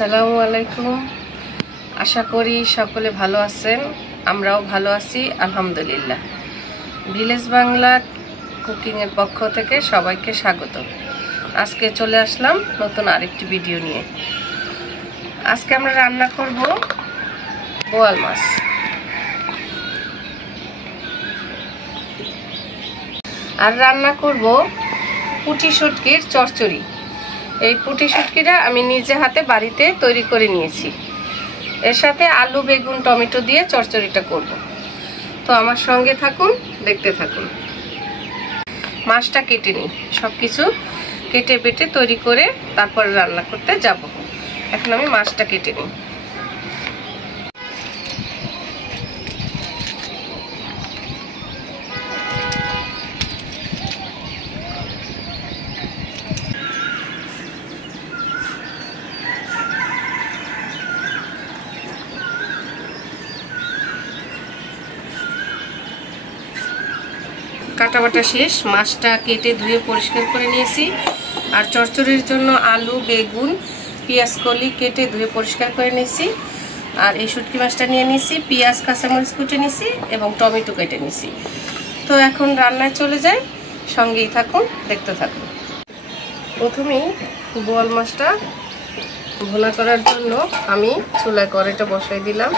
আসসালামু আলাইকুম। আশা করি সকলে ভালো আছেন, আমরাও ভালো আছি আলহামদুলিল্লাহ। ভিলেজ বাংলা কুকিংয়ের পক্ষ থেকে সবাইকে স্বাগত। আজকে চলে আসলাম নতুন আরেকটি ভিডিও নিয়ে। আজকে আমরা রান্না করব বোয়াল মাছ। আর রান্না করব পুঁটি শুটকির চচ্চড়ি। এই পুঁটি শুটকিটা আমি নিজে হাতে বাড়িতে তৈরি করে নিয়েছি। এর সাথে আলু, বেগুন, টমেটো দিয়ে চচ্চড়িটা করব। তো আমার সঙ্গে থাকুন, দেখতে থাকুন। মাছটা কেটে নিই, সব কিছু কেটে বেটে তৈরি করে তারপর রান্না করতে যাব। এখন আমি মাছটা কেটে নিই। কাটা বাটা শেষ, মাছটা কেটে ধুয়ে পরিষ্কার করে নিয়েছি। আর চচ্চড়ির জন্য আলু, বেগুন, পেঁয়াজ কলি কেটে ধুয়ে পরিষ্কার করে নিয়েছি। আর এই শুটকি মাছটা নিয়ে নিয়েছি, পেঁয়াজ কাঁচামরিচ কুটে নিয়েছি এবং টমেটো কেটে নিয়েছি। তো এখন রান্নায় চলে যাই, সঙ্গেই থাকুন, দেখতে থাকুন। প্রথমেই বোয়াল মাছটা ভুনা করার জন্য আমি চুলায় কড়াইটা বসাই দিলাম।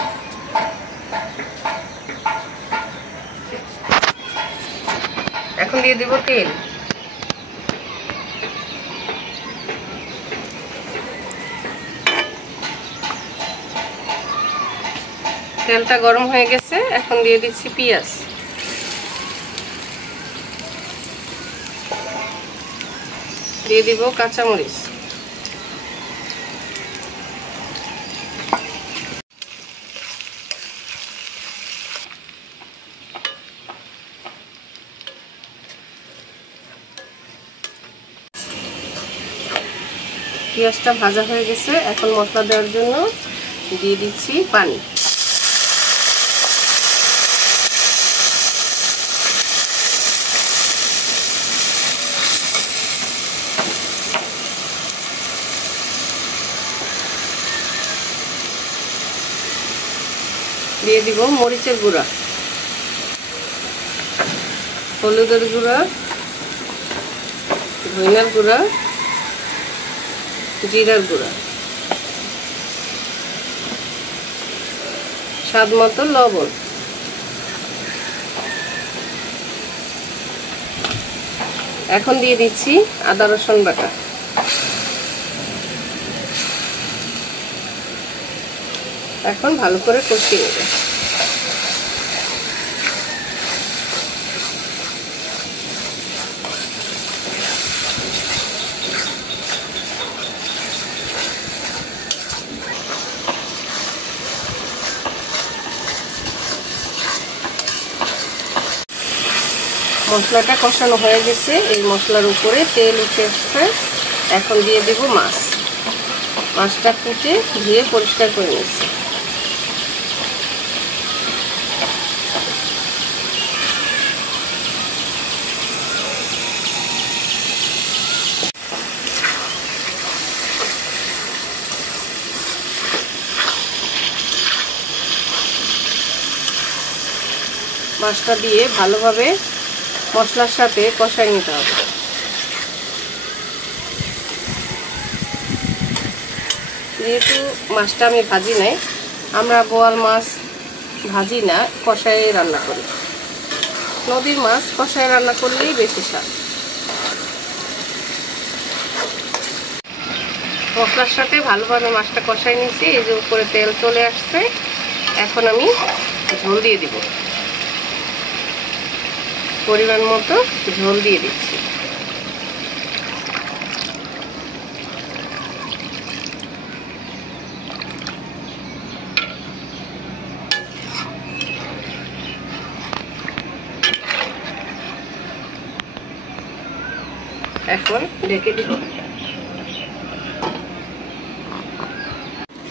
এখন দিয়ে দিব তেল। তেলটা গরম হয়ে গেছে, এখন দিয়ে দিচ্ছি পেঁয়াজ। দিয়ে দিব কাঁচামরিচ। পেঁয়াজটা ভাজা হয়ে গেছে, এখন মশলা দেওয়ার জন্য দিয়ে দিচ্ছি পানি। দিয়ে দিব মরিচের গুঁড়া, হলুদের গুঁড়া, ধনিয়ার গুঁড়া, জিরার গুঁড়া, স্বাদ মতো লবণ। এখন দিয়ে দিচ্ছি আদা রসুন বাটা। এখন ভালো করে কষিয়ে নেব। মশলাটা কষানো হয়ে গেছে, এই মশলার উপরে তেল উঠে এসছে। এখন দিয়ে দেব মাছ। মাছটা কুটে ধুয়ে পরিষ্কার করে নিচ্ছি। মাছটা দিয়ে ভালোভাবে মশলার সাথে কষাই নিতে হবে। যেহেতু মাছটা আমি ভাজি নাই, আমরা বোয়াল মাছ ভাজি না, কষাই রান্না করি। নদীর মাছ কষাই রান্না করলেই বেশি স্বাদ। মশলার সাথে ভালোভাবে মাছটা কষাই নিয়েছি, এই যে উপরে তেল চলে আসছে। এখন আমি ঝোল দিয়ে দিব, পরিমাণ মতো ঝোল দিয়ে দিচ্ছি। এখন ঢেকে দিব।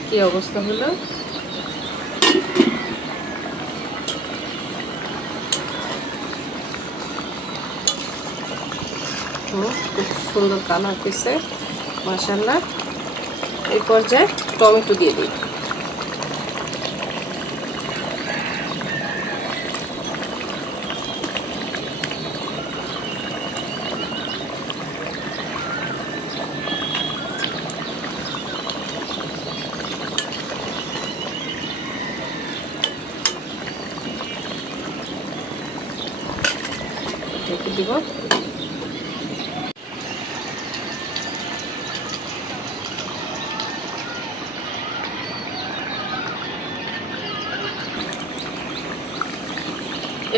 কি অবস্থা হলো, খুব সুন্দর কালার হয়েছে মাশাআল্লাহ। এই পর্যায়ে টমেটো দিয়ে দিই। ঢেকে দিব।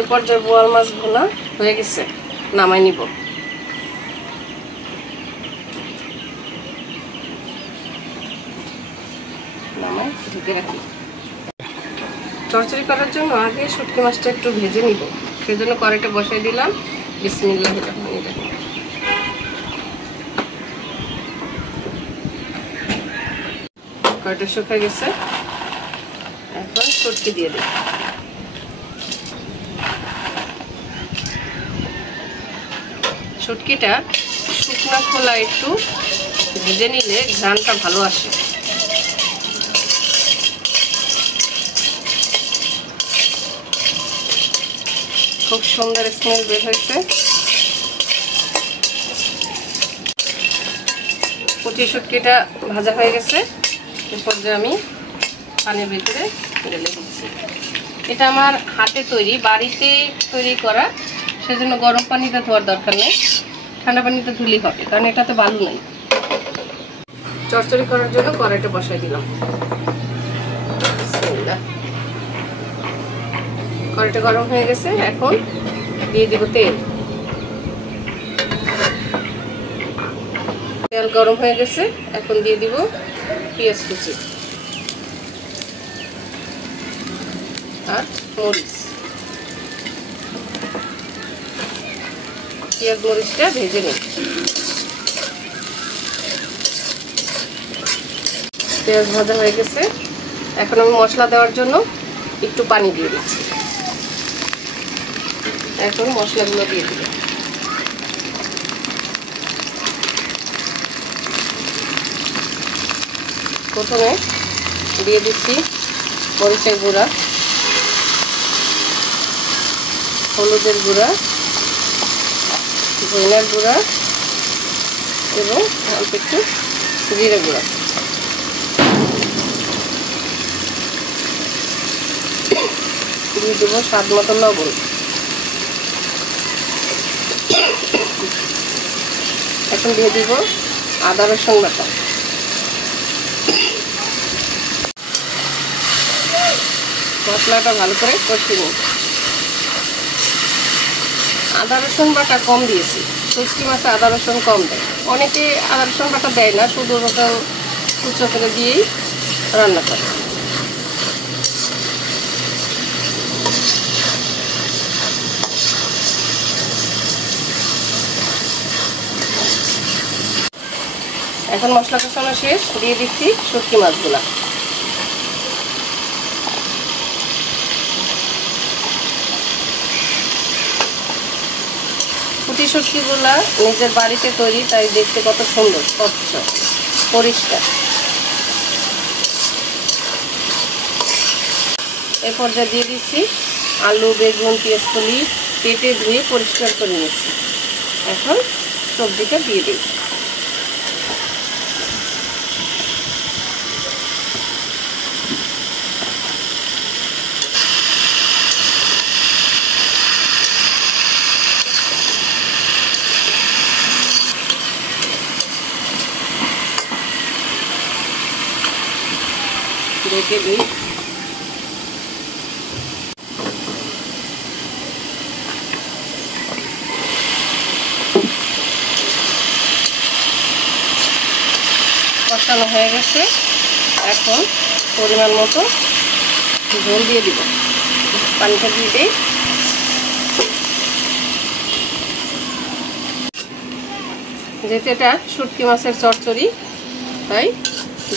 এ পর্যায়ে বোয়াল মাছ ভুনা হয়ে গেছে, নামাই নিব। নামাই ঢেকে রাখি। চচ্চড়ি করার জন্য আগে শুটকি মাছটা একটু ভেজে নিব, সেজন্য কড়াইটা বসাই দিলাম। বিসমিল্লাহির রহমানির রহিম। কড়াইটা শুকিয়ে গেছে, এখন শুটকি দিয়ে দিই। শুটকিটা শুকনো খোলা একটু ভেজে নিলে ঘ্রাণটা ভালো আসে। খুব সুন্দর স্মেল বের হয়েছে। কচি শুটকিটা ভাজা হয়ে গেছে। এরপর যে আমি পানির ভিতরে ঢেলে দিচ্ছি। এটা আমার হাতে তৈরি, বাড়িতে তৈরি করা, সেজন্য গরম পানিতে ধোয়ার দরকার নেই, ঠান্ডা পানিতে ধুলেই হবে, কারণ এটাতে বালু নেই। চচ্চড়ি করার জন্য কড়াইটা বসাই দিলাম। কড়াইটা গরম হয়ে গেছে, এখন দিয়ে দিব তেল। তেল গরম হয়ে গেছে, এখন দিয়ে দিব পেঁয়াজ কুচি আর মরিচ। পেঁয়াজ মরিচটা ভেজে নিই। পেঁয়াজ ভাজা হয়ে গেছে, এখন আমি মশলা দেওয়ার জন্য একটু পানি দিয়ে দিচ্ছি। এখন মশলাগুলো দিয়ে দিব। প্রথমে দিয়ে দিচ্ছি মরিচের গুঁড়া, হলুদের গুঁড়া, ধনিয়ার গুঁড়া এবং অল্প একটু জিরে গুঁড়া। দিয়ে দেবো স্বাদ মতো লবণ। এখন দিয়ে দিব আদা রসুন বাটা। মশলাটা ভালো করে কষিয়ে নিই। আদা রসুন বাটা কম দিয়েছি, শুটকি মাছে আদা রসুন কম দেয়। অনেকে আদা রসুন বাটা দেয় না, শুধু রসুন কুচো করে দিয়েই রান্না করে। এখন মশলা কষানো শেষ, দিয়ে দিচ্ছি শুটকি মাছগুলা। পুঁটি শুটকিগুলা নিজের বাড়িতে তৈরি, তাই দেখতে কত সুন্দর, স্বচ্ছ পরিষ্কার। এ পর্যায়ে দিয়ে দিচ্ছি আলু, বেগুন, পেঁয়াজকলি কেটে ধুয়ে পরিষ্কার করে নিয়েছি। এখন সবজিটা দিয়ে দিই। ঢেকে দিই। কষানো হয়ে গেছে, এখন পরিমাণ মতো ঝোল দিয়ে দিব। পানিটা দিয়ে দিই। যেহেতু এটা শুটকি মাছের চচ্চড়ি, তাই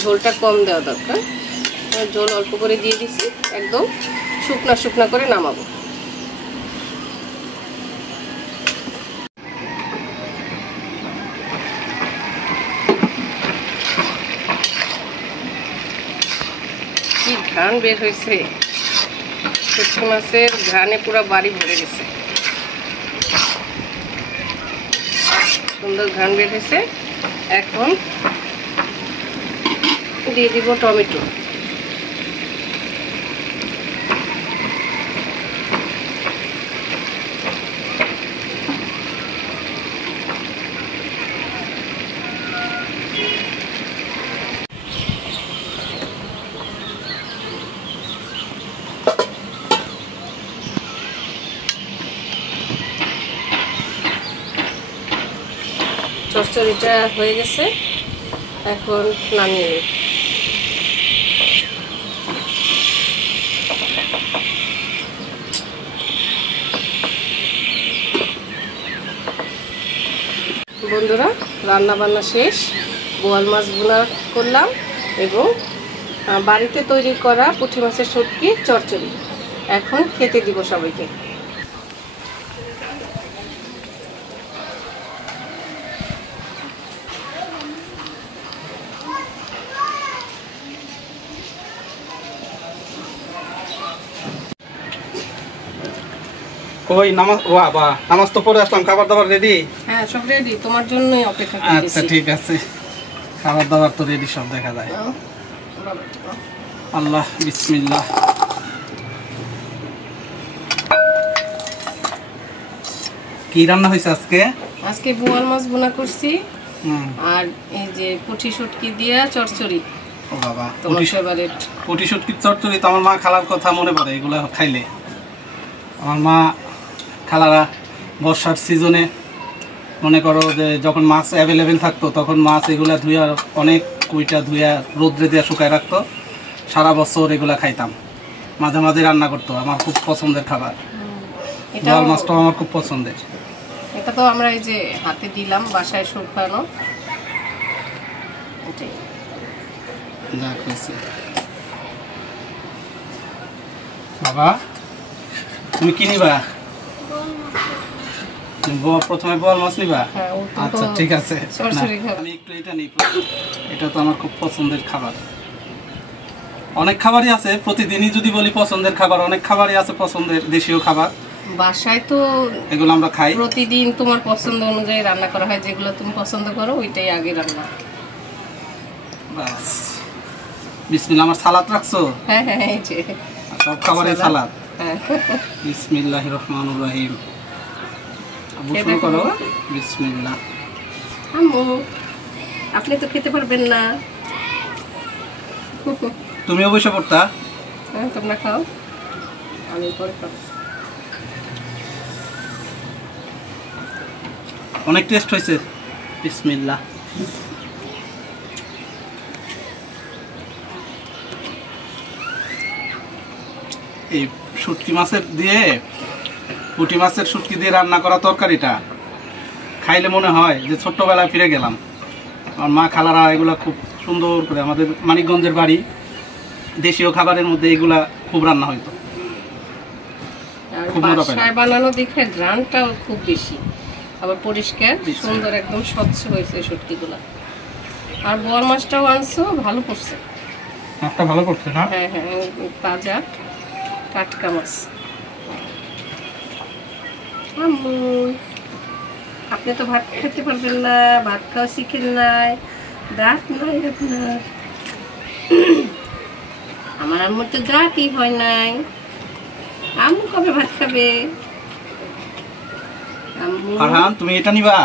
ঝোলটা কম দেওয়া দরকার। ঝোল অল্প করে দিয়ে দিচ্ছি, একদম শুকনা শুকনা করে নামাবো। ঘ্রাণ বের হয়েছে, শুটকি মাছের ঘ্রাণে পুরো বাড়ি ভরে গেছে, সুন্দর ঘ্রাণ বের হয়েছে। এখন দিয়ে দিব টমেটো। চচ্চড়িটা হয়ে গেছে, এখন নামিয়ে নেব। বন্ধুরা, রান্না বান্না শেষ, বোয়াল মাছ ভুনা করলাম এবং বাড়িতে তৈরি করা পুঁটি মাছের শুটকি চচ্চড়ি। এখন খেতে দিব সবাইকে। কই নামাজ, বাবা নামাজ তো পড়ে আসলাম, খাবার দাবার রেডি? হ্যাঁ, সব রেডি, তোমার জন্যই অপেক্ষা করতেছি। আচ্ছা ঠিক আছে, খাবার দাবার তো রেডি, সব দেখা যায়। আল্লাহ বিসমিল্লাহ। কি রান্না হয়েছে আজকে? আজকে বোয়াল মাছ ভুনা করছি আর এই যে পুঁটি শুটকি দিয়া চচ্চড়ি। ও বাবা, তোমার ফেভারিট পুঁটি শুটকির চচ্চড়ি তো আমার মা খালার কথা মনে পড়ে, এগুলো খাইলে। আমার মা খালারা বর্ষার সিজনে মনে করো যে যখন মাছ অ্যাভেলেবেল থাকতো তখন মাছ এগুলা ধুইয়া, অনেক কুইটা ধুইয়া রোদ্রে দিয়ে শুকায় রাখতো, সারা বছর এগুলা খাইতাম। মাঝে মাঝে রান্না করতো, আমার খুব পছন্দের খাবার। বোয়াল মাছটাও আমার খুব পছন্দের। এটা তো আমরা এই যে হাতে দিলাম বাসায় শুকানো। বাবা তুমি কি নিবা? প্রথমে বোয়াল মাছ নিবা? আচ্ছা ঠিক আছে, আমি একটু এটা নিই। এটা তো আমার খুব পছন্দের খাবার। অনেক খাবারই আছে, প্রতিদিনই যদি বলি পছন্দের খাবার, অনেক খাবারই আছে পছন্দের দেশীয় খাবার। বাসায় তো এগুলো আমরা খাই প্রতিদিন, তোমার পছন্দ অনুযায়ী রান্না করা হয়, যেগুলো তুমি পছন্দ করো ওইটাই আগে রান্না। বাস বিসমিল্লাহ। আমার সালাদ রাখছো? হ্যাঁ হ্যাঁ, এই যে সব খাবারই সালাদ। হ্যাঁ, বিসমিল্লাহির রহমানির রহিম। শুরু করো। বিসমিল্লাহ। আম্মু, আপনি তো খেতে পারবেন না। তুমি অবশ্য পড়তা। হ্যাঁ, তোমরা খাও, আমি পরে খাবো। অনেক টেস্ট হয়েছে। বিসমিল্লাহ। এই শুটকি মাছের দিয়ে, পুঁটি মাছের শুটকি দিয়ে রান্না করা তরকারিটা খাইলে মনে হয় যে ছোট্টবেলায় ফিরে গেলাম। আমার মা খালারা এগুলা খুব সুন্দর করে, আমাদের মানিকগঞ্জের বাড়ি, দেশীয় খাবারের মধ্যে এগুলা খুব রান্না হইতো। বাসায় বানানো দেখে ঘ্রাণটাও খুব বেশি, আবার পরিষ্কার সুন্দর, একদম স্বচ্ছ হয়েছে শুটকিগুলা। আর বোয়াল মাছটাও আনছো, ভালো করছে। মাছটা ভালো করছে না? হ্যাঁ হ্যাঁ, তাজা টাটকা মাছ। আপনি তো ভাত খেতে পারবেন না, ভাত খাওয়া শিখেন নাই, দাঁত নাই আপনার। আমার আম্মুর তো দাঁতই হয় নাই। আম্মু কবে ভাত খাবে? ফারহান, তুমি এটা নিবা?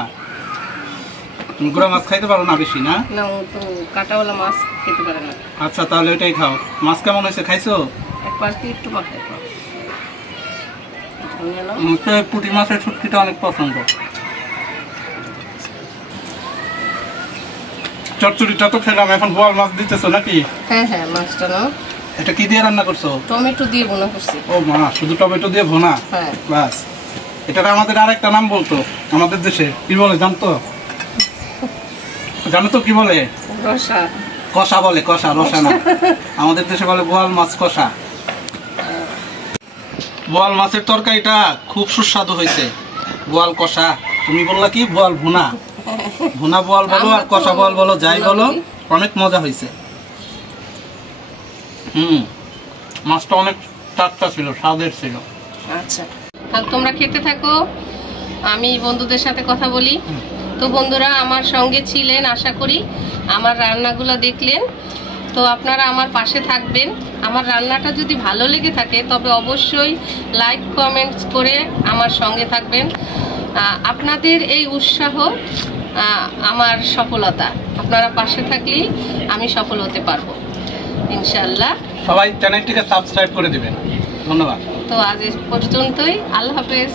তুমি গুড়া মাছ খাইতে পারো না বেশি, না? না, ও তো কাঁটাওয়ালা মাছ খেতে পারে না। আচ্ছা, তাহলে ওইটাই খাও। মাছ কেমন হয়েছে, খাইছো? একবার কি একটু পাকাই খাও। পুঁটি মাছের শুটকিটা অনেক পছন্দ। চচ্চড়িটা তো খেলাম, এখন বোয়াল মাছ দিতেছো নাকি? হ্যাঁ হ্যাঁ, মাছটা নাও। এটা কি দিয়ে রান্না করছো? টমেটো দিয়ে ভুনা করছি। ও মা, শুধু টমেটো দিয়ে ভুনা? হ্যাঁ বাস। এটা আমাদের আরেকটা নাম বলতো আমাদের দেশে, কি বলে জানতো? জানো তো কি বলে? রসা। কষা বলে, কষা, রসা না। আমাদের দেশে বলে বোয়াল মাছ কষা। বোয়াল মাছের তরকারিটা খুব সুস্বাদু হয়েছে। বোয়াল কষা, তুমি বললা কি বোয়াল ভুনা? ভুনা বোয়াল বলো আর কষা বোয়াল বলো, যাই বলো, অনেক মজা হয়েছে। মাছটা অনেক টাটকা ছিল, স্বাদের ছিল। আচ্ছা, তাহলে তোমরা খেতে থাকো, আমি বন্ধুদের সাথে কথা বলি। তো বন্ধুরা আমার সঙ্গে ছিলেন, আশা করি আমার রান্নাগুলো দেখলেন। তো আপনারা আমার পাশে থাকবেন। আমার রান্নাটা যদি ভালো লেগে থাকে তবে অবশ্যই লাইক কমেন্টস করে আমার সঙ্গে থাকবেন। আপনাদের এই উৎসাহ আমার সফলতা। আপনারা পাশে থাকলেই আমি সফল হতে পারবো ইনশাআল্লাহ। সবাই চ্যানেলটিকে সাবস্ক্রাইব করে দিবেন। ধন্যবাদ। তো আজ পর্যন্তই, আল্লাহ হাফেজ।